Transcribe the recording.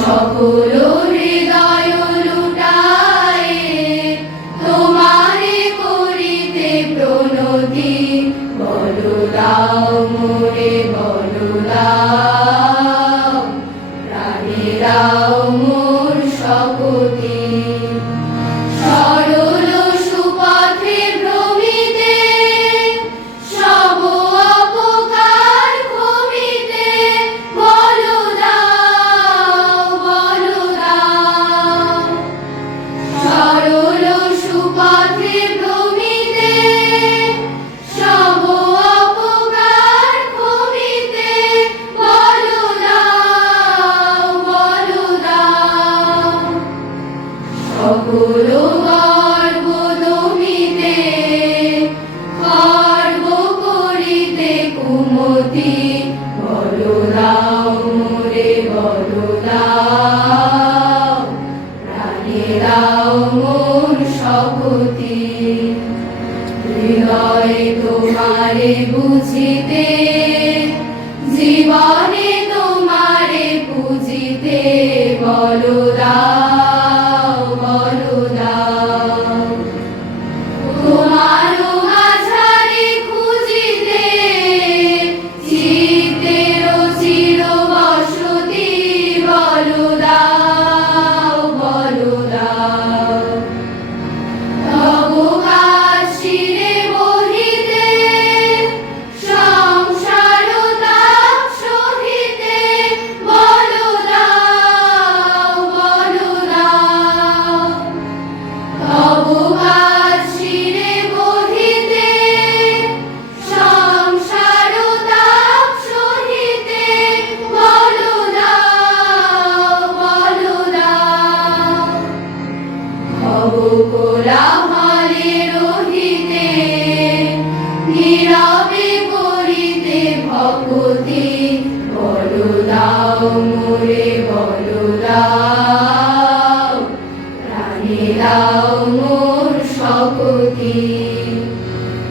সকল হৃদয় লুটায়ে তোমারে করিতে প্রণতি, বলো দাও মোরে বলো দাও, প্রাণে দাও মোর শপথি। সরল সুপথে ভ্রমিতে সব অপকার ক্ষমিতে, বলো দাও বলো দাও। সরল সুপথে ভ্রমিতে সব অপকার ক্ষমিতে, বলো দাও বলো দাও। সকল গর্ব দমিতে খর্ব করিতে কুমতি, বলো দাও মোরে বলো দাও, প্রাণে দাও মোর শপথি। হৃদয়ে তোমারে বুঝিতে জীবনে তোমারে পুজিতে, বলো দাও বলো দাও। তোমার মাঝারে খুঁজিতে চিত্তের চির বসতি, বলো দাও বলো দাও। তব কাজ শিরে বহিতে সংসার তাপ সহিতে, বলো দাও বলো দাও। তব কাজ শিরে বহিতে সংসার তাপ সহিতে, বলো দাও বলো দাও। ভব কোলাহলে রহিতে নীরবে করিতে ভকতি, বলো দাও মোরে বলো দাও, প্রাণে দাও